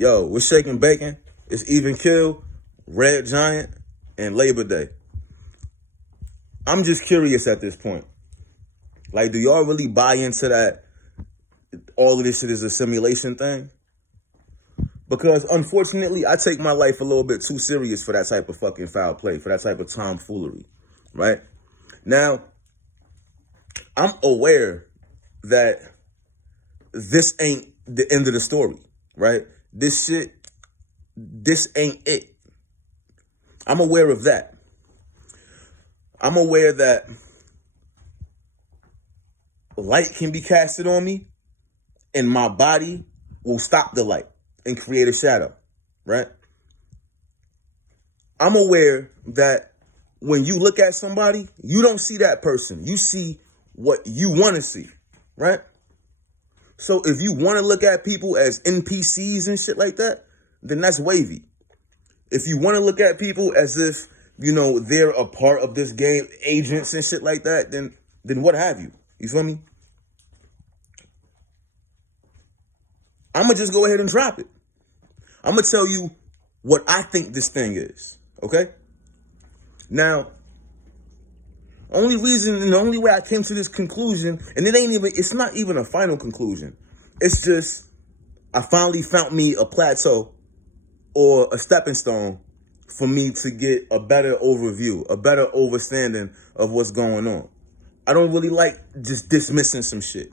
Yo, we're shaking bacon. It's even kill, Red Giant, and Labor Day. I'm just curious at this point. Like, do y'all really buy into that all of this shit is a simulation thing? Because unfortunately, I take my life a little bit too serious for that type of fucking foul play, for that type of tomfoolery, right? Now, I'm aware that this ain't the end of the story, right? This ain't it. I'm aware of that. I'm aware that light can be casted on me and my body will stop the light and create a shadow, right? I'm aware that when you look at somebody, you don't see that person. You see what you want to see, right? So if you want to look at people as NPCs and shit like that, then that's wavy. If you want to look at people as if, you know, they're a part of this game, agents and shit like that, then what have you? You feel me? I'm going to just go ahead and drop it. I'm going to tell you what I think this thing is, okay? Now, only reason and the only way I came to this conclusion, and it's not even a final conclusion. It's just, I finally found me a plateau or a stepping stone for me to get a better overview, a better understanding of what's going on. I don't really like just dismissing some shit.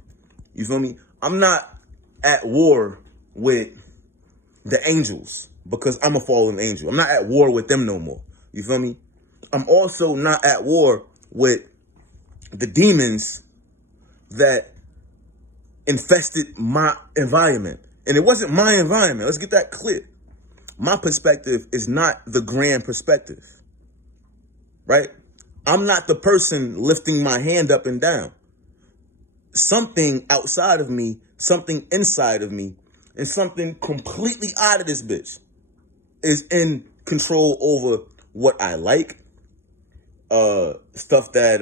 You feel me? I'm not at war with the angels because I'm a fallen angel. I'm not at war with them no more. You feel me? I'm also not at war with the demons that infested my environment. And it wasn't my environment. Let's get that clear. My perspective is not the grand perspective, right? I'm not the person lifting my hand up and down. Something outside of me, something inside of me, and something completely out of this bitch is in control over what I like, stuff that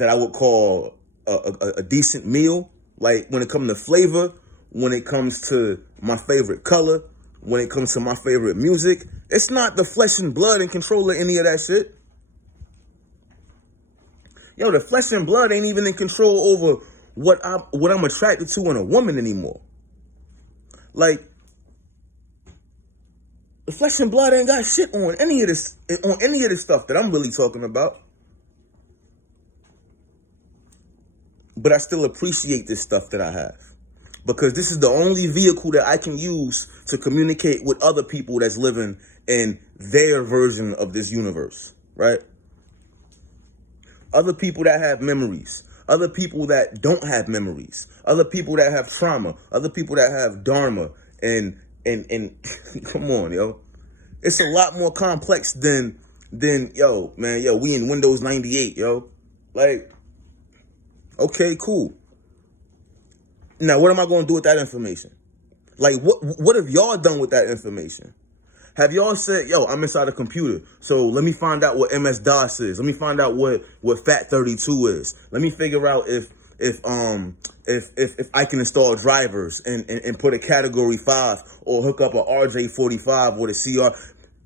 I would call a decent meal. Like when it comes to flavor, when it comes to my favorite color, when it comes to my favorite music, it's not the flesh and blood in control of any of that shit. Yo, the flesh and blood ain't even in control over what I'm attracted to in a woman anymore. Like, the flesh and blood ain't got shit on any of this stuff that I'm really talking about. But I still appreciate this stuff that I have. Because this is the only vehicle that I can use to communicate with other people that's living in their version of this universe, right? Other people that have memories, other people that don't have memories, other people that have trauma, other people that have dharma, and come on, yo. It's a lot more complex than yo, man, yo, we in Windows 98, yo. Like, okay, cool. Now, what am I going to do with that information? Like, what have y'all done with that information? Have y'all said, yo, I'm inside a computer, so let me find out what MS-DOS is. Let me find out what FAT32 is. Let me figure out if I can install drivers and put a category 5 or hook up a RJ45 with a CR.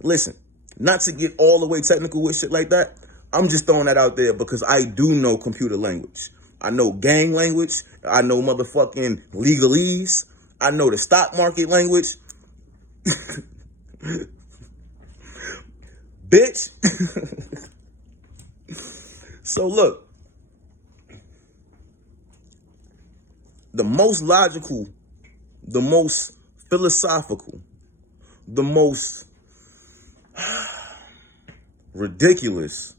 Listen, not to get all the way technical with shit like that. I'm just throwing that out there because I do know computer language. I know gang language. I know motherfucking legalese. I know the stock market language. Bitch. So look, the most logical, the most philosophical, the most ridiculous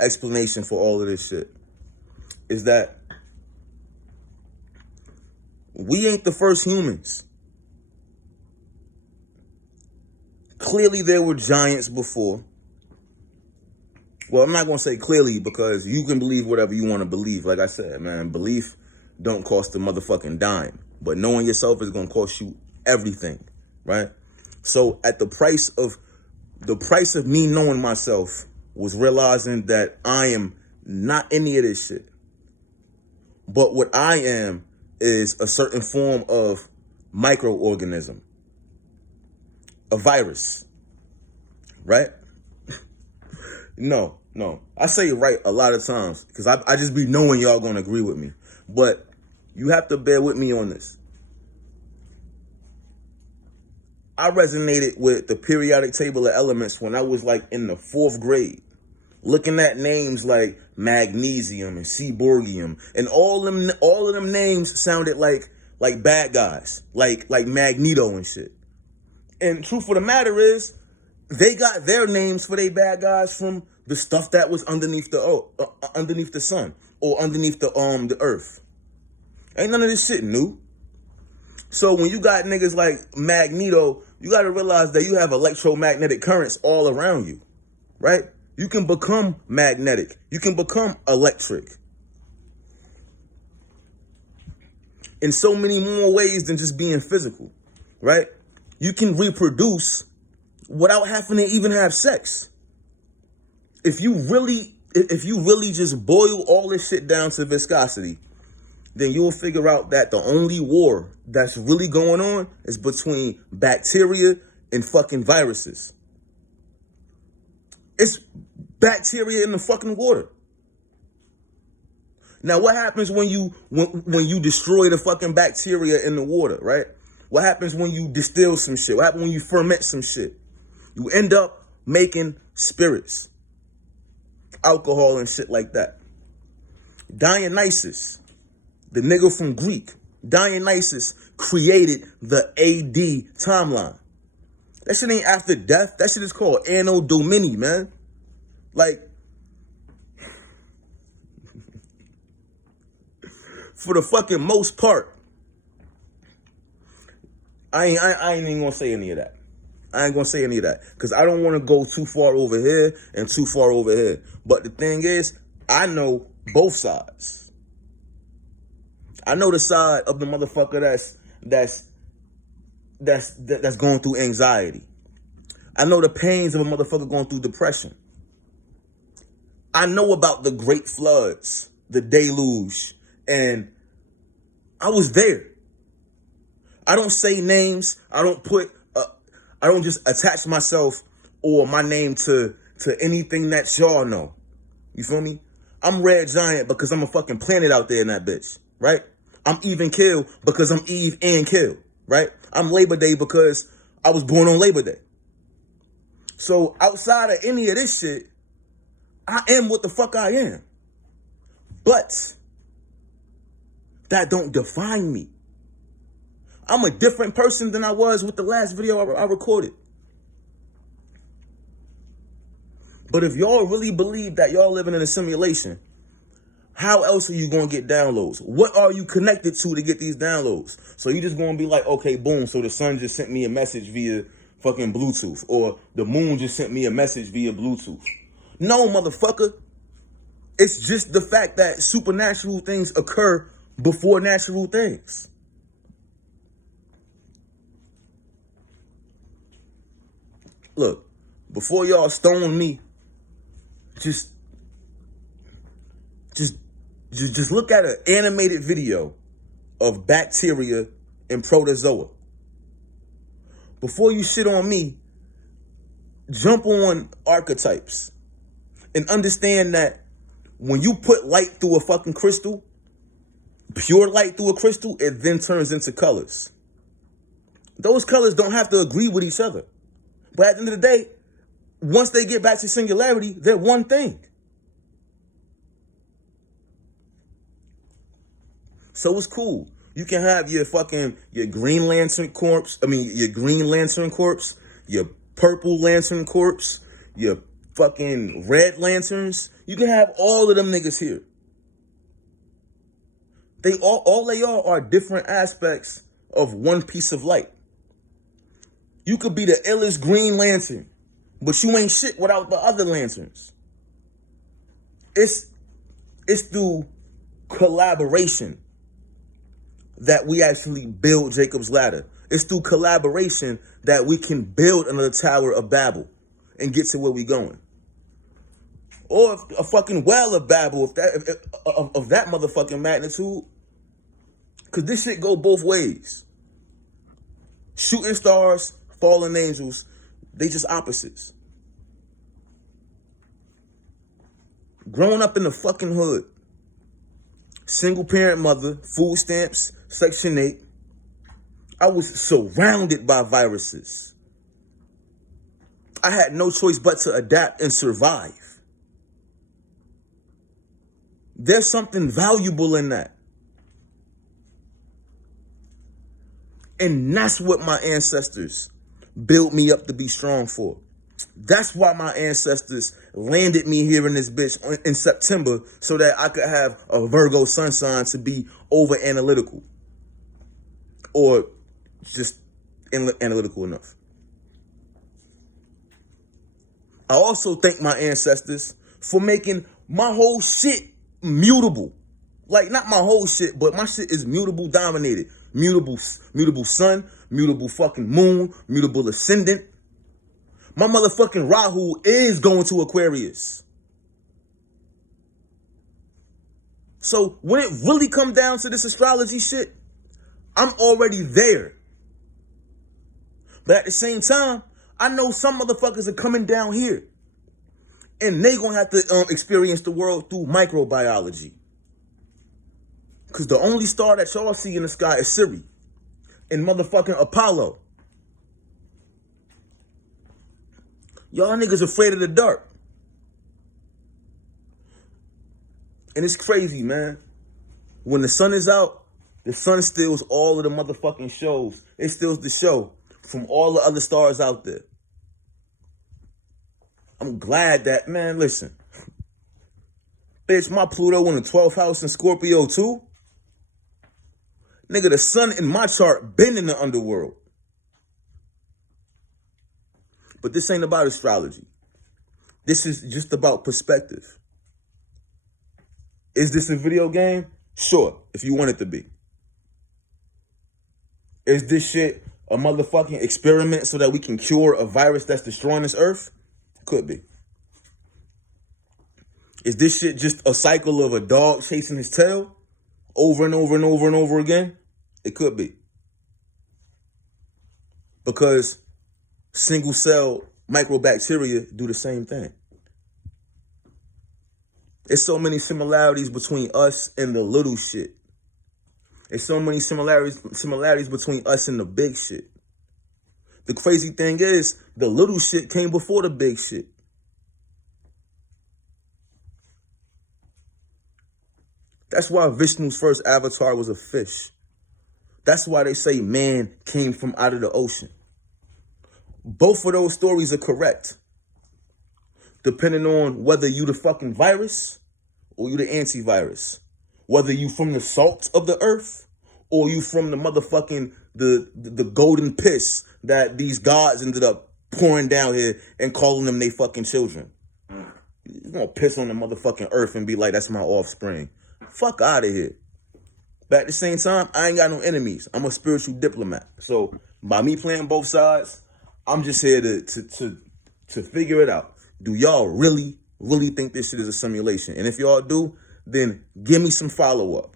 explanation for all of this shit is that we ain't the first humans. Clearly there were giants before. Well, I'm not going to say clearly because you can believe whatever you want to believe. Like I said, man, belief don't cost a motherfucking dime. But knowing yourself is going to cost you everything, right? So at the price of me knowing myself was realizing that I am not any of this shit. But what I am is a certain form of microorganism, a virus, right? No. I say right a lot of times because I just be knowing y'all gonna agree with me. But you have to bear with me on this. I resonated with the periodic table of elements when I was like in the 4th grade. Looking at names like magnesium and seaborgium, and all of them names sounded like bad guys, like Magneto and shit. And truth of the matter is, they got their names for their bad guys from the stuff that was underneath the sun or underneath the earth. Ain't none of this shit new. So when you got niggas like Magneto, you got to realize that you have electromagnetic currents all around you, right? You can become magnetic. You can become electric. In so many more ways than just being physical, right? You can reproduce without having to even have sex. If you really just boil all this shit down to viscosity, then you'll figure out that the only war that's really going on is between bacteria and fucking viruses. It's bacteria in the fucking water. Now, what happens when you destroy the fucking bacteria in the water, right? What happens when you distill some shit? What happens when you ferment some shit? You end up making spirits, alcohol and shit like that. Dionysus, the nigga from Greek, Dionysus created the AD timeline. That shit ain't after death. That shit is called Anno Domini, man. Like, for the fucking most part, I ain't even gonna say any of that. I ain't gonna say any of that because I don't want to go too far over here and too far over here. But the thing is, I know both sides. I know the side of the motherfucker that's going through anxiety. I know the pains of a motherfucker going through depression. I know about the great floods, the deluge, and I was there. I don't say names. I don't just attach myself or my name to anything that y'all know. You feel me? I'm Red Giant because I'm a fucking planet out there in that bitch, right? I'm Even Kill because I'm Eve and Kill, right? I'm Labor Day because I was born on Labor Day. So outside of any of this shit, I am what the fuck I am. But that don't define me. I'm a different person than I was with the last video I recorded. But if y'all really believe that y'all living in a simulation, how else are you going to get downloads? What are you connected to get these downloads? So you just going to be like, okay, boom, so the sun just sent me a message via fucking Bluetooth, or the moon just sent me a message via Bluetooth. No, motherfucker. It's just the fact that supernatural things occur before natural things. Look, before y'all stone me, just look at an animated video of bacteria and protozoa. Before you shit on me, jump on archetypes and understand that when you put light through a fucking crystal, pure light through a crystal, it then turns into colors. Those colors don't have to agree with each other. But at the end of the day, once they get back to singularity, they're one thing. So it's cool. You can have your Green Lantern Corps, your Green Lantern Corps, your Purple Lantern Corps, your fucking Red Lanterns. You can have all of them niggas here. All they are different aspects of one piece of light. You could be the illest Green Lantern, but you ain't shit without the other lanterns. It's through collaboration that we actually build Jacob's Ladder. It's through collaboration that we can build another Tower of Babel and get to where we going. Or if a fucking well of Babel, of that motherfucking magnitude, Because this shit go both ways. Shooting stars, fallen angels, they just opposites. Growing up in the fucking hood, single parent mother, food stamps, Section 8, I was surrounded by viruses. I had no choice but to adapt and survive. There's something valuable in that. And that's what my ancestors built me up to be strong for. That's why my ancestors landed me here in this bitch in September so that I could have a Virgo sun sign to be over analytical. Or just analytical enough. I also thank my ancestors for making my whole shit mutable. Like, not my whole shit, but my shit is mutable dominated. Mutable sun, mutable fucking moon, mutable ascendant. My motherfucking Rahu is going to Aquarius. So when it really come down to this astrology shit, I'm already there. But at the same time, I know some motherfuckers are coming down here. And they gonna have to experience the world through microbiology. Because the only star that y'all see in the sky is Siri. And motherfucking Apollo. Y'all niggas afraid of the dark. And it's crazy, man. When the sun is out, the sun steals all of the motherfucking shows. It steals the show from all the other stars out there. I'm glad that, man, listen. Bitch, my Pluto in the 12th house in Scorpio too. Nigga, the sun in my chart been in the underworld. But this ain't about astrology. This is just about perspective. Is this a video game? Sure, if you want it to be. Is this shit a motherfucking experiment so that we can cure a virus that's destroying this earth? Could be. Is this shit just a cycle of a dog chasing his tail over and over and over and over again? It could be. Because single cell microbacteria do the same thing. There's so many similarities between us and the little shit. There's so many similarities between us and the big shit. The crazy thing is, the little shit came before the big shit. That's why Vishnu's first avatar was a fish. That's why they say man came from out of the ocean. Both of those stories are correct. Depending on whether you the fucking virus or you the antivirus. Whether you from the salt of the earth or you from the motherfucking, the golden piss that these gods ended up pouring down here and calling them they fucking children. You're gonna piss on the motherfucking earth and be like, that's my offspring. Fuck out of here. But at the same time, I ain't got no enemies. I'm a spiritual diplomat. So by me playing both sides, I'm just here to figure it out. Do y'all really think this shit is a simulation? And if y'all do, then give me some follow-up.